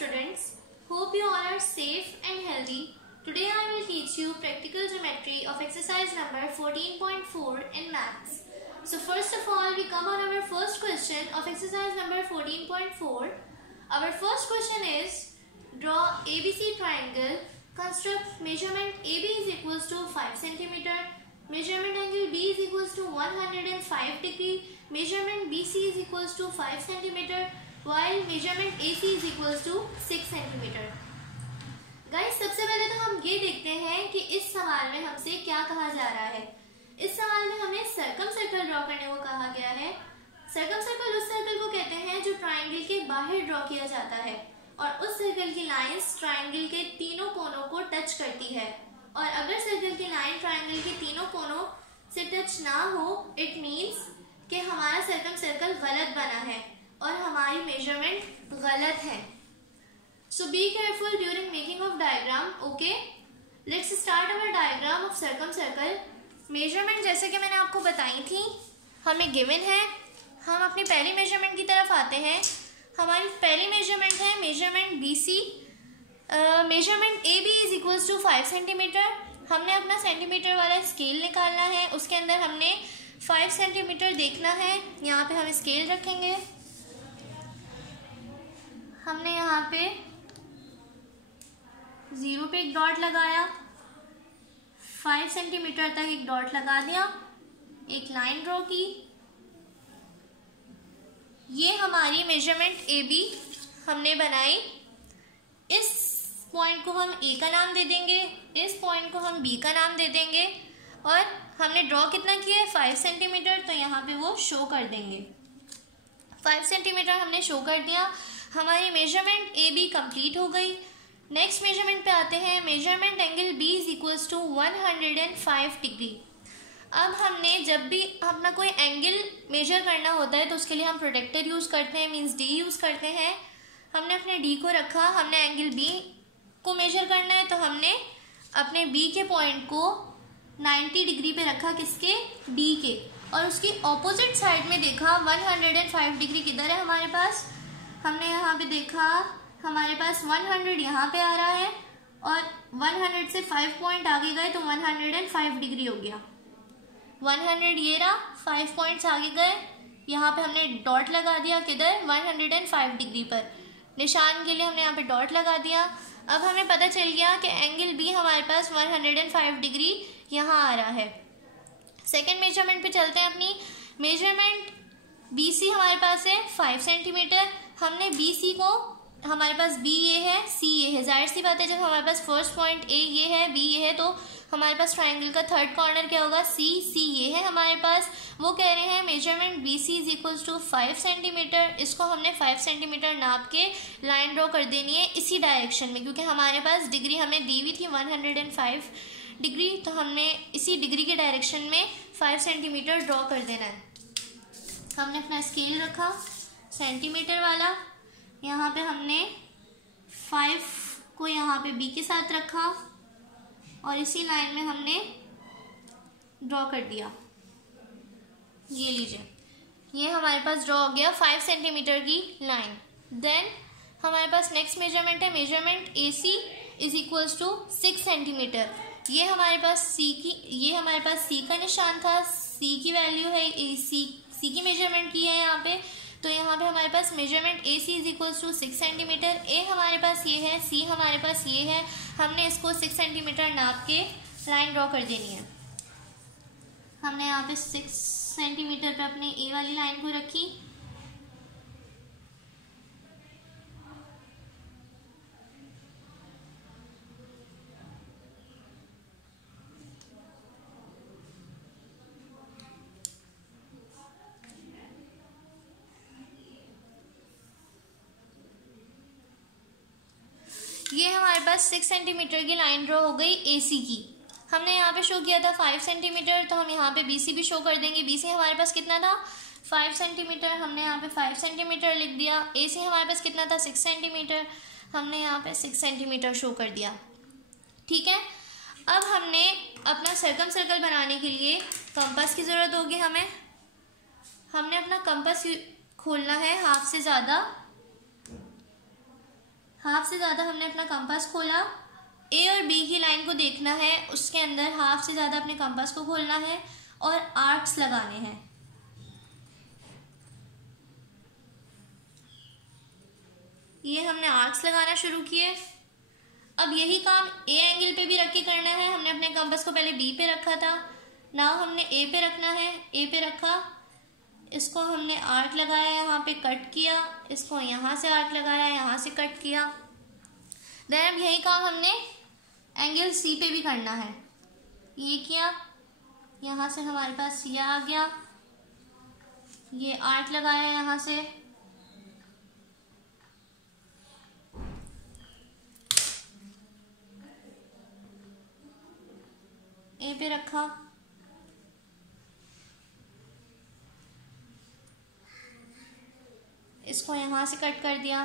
students. Hope you all are safe and healthy. Today I will teach you practical geometry of exercise number 14.4 in maths. So first of all, we come on our first question of exercise number 14.4. Our first question is, draw ABC triangle, construct measurement AB is equals to 5 cm, measurement angle B is equals to 105 degree, measurement BC is equals to 5 cm, while measurement AC is equals to 6 cm. Guys, सबसे पहले तो हम ये देखते हैं कि इस सवाल में हमसे क्या कहा जा रहा है. इस सवाल में हमें सर्कम सर्कल ड्रॉ करने को कहा गया है. सर्कम सर्कल उस सर्कल को कहते हैं जो ट्राइंगल के बाहर ड्रॉ किया जाता है और उस सर्कल की लाइंस ट्राइंगल के तीनों कोनों को टच करती है. और अगर सर्कल की लाइन ट्राइंगल के तीनों कोनों से टच ना हो, इट मीन्स कि हमारा सर्कम सर्कल गलत बना है और हमारी मेजरमेंट गलत है. So be careful during making of diagram. Okay, let's start our diagram of circumcircle. Measurement जैसे कि मैंने आपको बताई थी, हमें given है. हम अपनी पहली मेजरमेंट की तरफ आते हैं. हमारी पहली मेजरमेंट है measurement BC. Measurement AB is equals to 5 centimetre. हमने अपना सेंटीमीटर वाला स्केल निकालना है. उसके अंदर हमने 5 सेंटीमीटर देखना है. यहाँ पे हम स्केल रखेंगे. हमने यहाँ पे 0 पे एक डॉट लगाया, 5 सेंटीमीटर तक एक डॉट लगा दिया, एक लाइन ड्रॉ की. ये हमारी मेजरमेंट AB हमने बनाई. इस पॉइंट को हम A का नाम दे देंगे, इस पॉइंट को हम B का नाम दे देंगे और हमने ड्रॉ कितना किया है 5 सेंटीमीटर, तो यहाँ पे वो शो कर देंगे. 5 सेंटीमीटर हमने शो कर दिया. हमारी मेजरमेंट AB कंप्लीट हो गई. नेक्स्ट मेजरमेंट पे आते हैं. Measurement angle B is equals to 105 degree. अब हमने जब भी अपना कोई एंगल मेजर करना होता है तो उसके लिए हम प्रोटेक्टर यूज करते हैं, मींस D यूज करते हैं. हमने अपने D को रखा, हमने एंगल B को मेजर करना है तो हमने अपने B के पॉइंट को 90 डिग्री पे रखा, किसके, D के, और उसकी ऑपोजिट साइड में देखा 105 डिग्री किधर है हमारे पास. हमने यहाँ पे देखा हमारे पास 100 यहाँ पे आ रहा है और 100 से 5 पॉइंट आगे गए तो 105 डिग्री हो गया. 100 ये रहा, 5 पॉइंट्स आगे गए, यहाँ पे हमने डॉट लगा दिया किधर, 105 डिग्री पर. निशान के लिए हमने यहाँ पे डॉट लगा दिया. अब हमें पता चल गया कि एंगल B हमारे पास 105 डिग्री यहाँ आ रहा है. सेकेंड मेजरमेंट पे चलते हैं. अपनी मेजरमेंट BC हमारे पास है 5 सेंटीमीटर. हमने BC को, हमारे पास B ये है, C ये है. जाहिर सी बात है जब हमारे पास फर्स्ट पॉइंट A ये है, B ये है, तो हमारे पास ट्राइंगल का थर्ड कॉर्नर क्या होगा, C ये है हमारे पास. वो कह रहे हैं measurement BC is equals to 5 centimetre. इसको हमने 5 सेंटीमीटर नाप के लाइन ड्रॉ कर देनी है इसी डायरेक्शन में, क्योंकि हमारे पास डिग्री हमें दी हुई थी 105 डिग्री, तो हमने इसी डिग्री के डायरेक्शन में 5 सेंटीमीटर ड्रॉ कर देना है. हमने अपना स्केल रखा सेंटीमीटर वाला. यहाँ पे हमने 5 को यहाँ पे B के साथ रखा और इसी लाइन में हमने ड्रॉ कर दिया. ये लीजिए, ये हमारे पास ड्रॉ हो गया 5 सेंटीमीटर की लाइन. देन हमारे पास नेक्स्ट मेजरमेंट है measurement AC is equals to 6 centimetre. ये हमारे पास C का निशान था, C की वैल्यू है, C की मेजरमेंट की है यहाँ पे. तो यहाँ पे हमारे पास measurement AC is equals to 6 centimetre. A हमारे पास ये है, C हमारे पास ये है. हमने इसको 6 सेंटीमीटर नाप के लाइन ड्रॉ कर देनी है. हमने यहाँ पे 6 सेंटीमीटर पे अपने A वाली लाइन को रखी. ये हमारे पास 6 सेंटीमीटर की लाइन ड्रॉ हो गई AC की. हमने यहाँ पे शो किया था 5 सेंटीमीटर, तो हम यहाँ पे BC भी शो कर देंगे. BC हमारे पास कितना था, 5 सेंटीमीटर. हमने यहाँ पे 5 सेंटीमीटर लिख दिया. AC हमारे पास कितना था, 6 सेंटीमीटर. हमने यहाँ पे 6 सेंटीमीटर शो कर दिया. ठीक है. अब हमने अपना सर्कम सर्कल बनाने के लिए कंपास की ज़रूरत होगी हमें. हमने अपना कंपास खोलना है हाफ से ज़्यादा. हाफ से ज़्यादा हमने अपना कंपास खोला। ए और बी की लाइन को देखना है, उसके अंदर हाफ से ज़्यादा अपने कंपास को खोलना है और आर्क्स लगाने हैं। ये हमने आर्क्स लगाना शुरू किए। अब यही काम ए एंगल पे भी रख के करना है। हमने अपने कंपास को पहले बी पे रखा था, नाउ हमने ए पे रखना है। ए पे रखा, इसको हमने आर्क लगाया, यहाँ पे कट किया, इसको यहाँ से आर्क लगाया, यहाँ से कट किया। देन अब यही काम हमने एंगल सी पे भी करना है। ये किया, यहाँ से हमारे पास ये आ गया, ये आर्क लगाया यहाँ से, ए पे रखा, इसको यहाँ से कट कर दिया,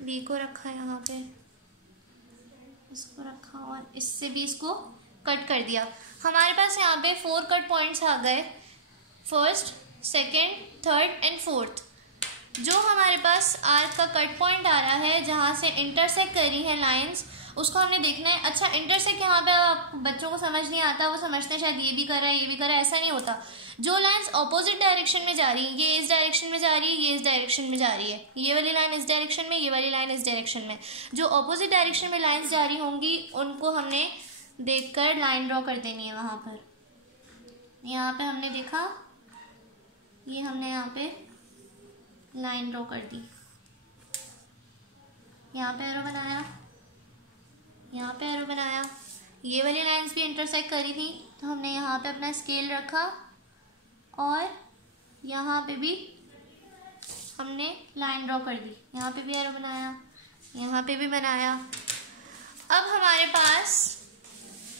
बी को रखा यहाँ पे, इसको रखा और इससे भी इसको कट कर दिया। हमारे पास यहाँ पे 4 कट पॉइंट्स आ गए, first, second, third and fourth. जो हमारे पास आर्क का कट पॉइंट आ रहा है, जहाँ से इंटरसेक्ट करी है लाइंस, उसको हमने देखना है। अच्छा, इंटरसेक्ट यहाँ पे बच्चों को समझ नहीं आता, वो समझते हैं शायद ये भी कर रहा है, ये भी कर रहा है। ऐसा नहीं होता। जो लाइंस ऑपोजिट डायरेक्शन में जा रही है, ये इस डायरेक्शन में जा रही है, ये इस डायरेक्शन में जा रही है, ये वाली लाइन इस डायरेक्शन में, ये वाली लाइन इस डायरेक्शन में, जो ऑपोजिट डायरेक्शन में लाइंस जा रही होंगी उनको हमने देखकर लाइन ड्रॉ कर देनी है। वहाँ पर यहाँ पे हमने देखा, ये हमने यहाँ पे लाइन ड्रॉ कर दी, यहाँ पे एरो बनाया, यहाँ पे एरो बनाया। ये वाली लाइंस भी इंटरसेक्ट करी थी, तो हमने यहाँ पे अपना स्केल रखा और यहाँ पे भी हमने लाइन ड्रॉ कर दी, यहाँ पे भी एरो बनाया, यहाँ पे भी बनाया। अब हमारे पास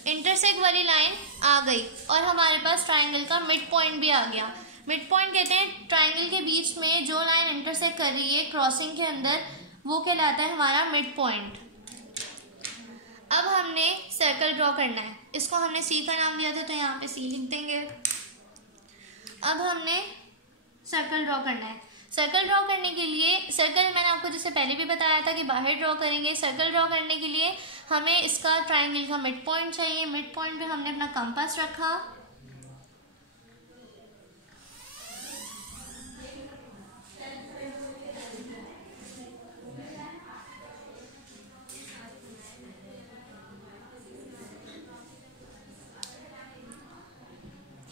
इंटरसेक्ट वाली लाइन आ गई और हमारे पास ट्रायंगल का मिड पॉइंट भी आ गया। मिड पॉइंट कहते हैं ट्रायंगल के बीच में जो लाइन इंटरसेक्ट कर रही है क्रॉसिंग के अंदर, वो कहलाता है हमारा मिड पॉइंट। अब हमने सर्कल ड्रॉ करना है। इसको हमने सी का नाम दिया था, तो यहाँ पे सी लिख देंगे। अब हमने सर्कल ड्रॉ करना है। सर्कल ड्रॉ करने के लिए, सर्कल मैंने आपको जैसे पहले भी बताया था कि बाहर ड्रॉ करेंगे। सर्कल ड्रॉ करने के लिए हमें इसका ट्रायंगल का मिड पॉइंट चाहिए। मिड पॉइंट पे हमने अपना कंपास रखा,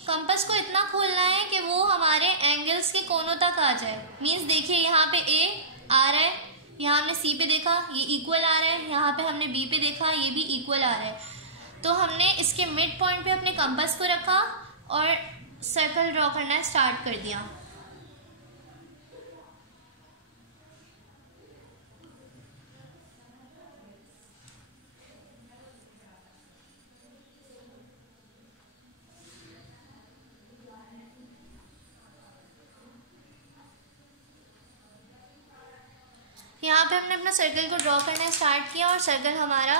कंपास को इतना खोलना है कि वो हमारे एंगल्स के कोनों तक आ जाए। मीन्स देखिए, यहाँ पे ए आ रहा है, यहाँ हमने सी पे देखा, ये इक्वल आ रहा है, यहाँ पे हमने बी पे देखा, ये भी इक्वल आ रहा है। तो हमने इसके मिड पॉइंट पे अपने कंपास को रखा और सर्कल ड्रॉ करना स्टार्ट कर दिया। यहाँ पे हमने अपना सर्कल को ड्रॉ करना स्टार्ट किया और सर्कल हमारा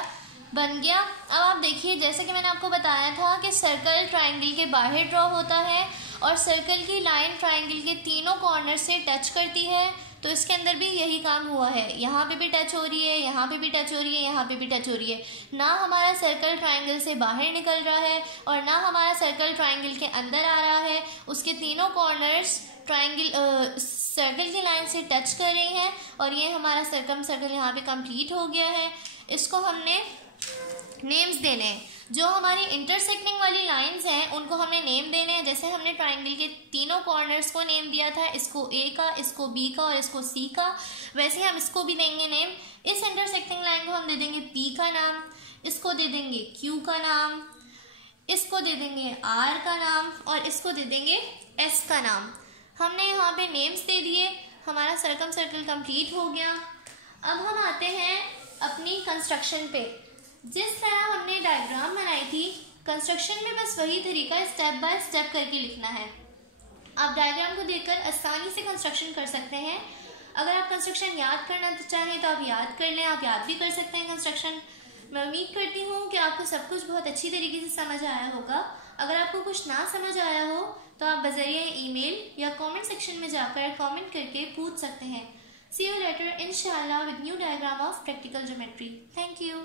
बन गया। अब आप देखिए, जैसे कि मैंने आपको बताया था कि सर्कल ट्रायंगल के बाहर ड्रॉ होता है और सर्कल की लाइन ट्रायंगल के तीनों कॉर्नर से टच करती है। तो इसके अंदर भी यही काम हुआ है, यहाँ पे भी टच हो रही है, यहाँ पे भी टच हो रही है, यहाँ पे भी टच हो रही है। ना हमारा सर्कल ट्रायंगल से बाहर निकल रहा है और ना हमारा सर्कल ट्रायंगल के अंदर आ रहा है। उसके तीनों कॉर्नर्स ट्रायंगल सर्कल की लाइन से टच कर रही हैं और ये हमारा सर्कल यहाँ पे कंप्लीट हो गया है। इसको हमने नेम्स देने हैं। जो हमारी इंटरसेक्टिंग वाली लाइंस हैं उनको हमने नेम देने हैं। जैसे हमने ट्रायंगल के तीनों कॉर्नर्स को नेम दिया था, इसको ए का, इसको बी का और इसको सी का, वैसे हम इसको भी देंगे नेम। इस इंटरसेक्टिंग लाइन को हम दे देंगे पी का नाम, इसको दे देंगे क्यू का नाम, इसको दे देंगे आर का नाम और इसको दे देंगे एस का नाम। हमने यहाँ पे नेम्स दे दिए, हमारा सर्कल कंप्लीट हो गया। अब हम आते हैं अपनी कंस्ट्रक्शन पे। जिस तरह हमने डायग्राम बनाई थी, कंस्ट्रक्शन में बस वही तरीका स्टेप बाय स्टेप करके लिखना है। आप डायग्राम को देखकर आसानी से कंस्ट्रक्शन कर सकते हैं। अगर आप कंस्ट्रक्शन याद करना चाहें तो आप याद कर लें, आप याद भी कर सकते हैं कंस्ट्रक्शन। मैं उम्मीद करती हूँ कि आपको सब कुछ बहुत अच्छी तरीके से समझ आया होगा। अगर आपको कुछ ना समझ आया हो तो आप बज़रिए ईमेल या कमेंट सेक्शन में जाकर कमेंट करके पूछ सकते हैं। See you later, inshallah, with new diagram of practical geometry. Thank you.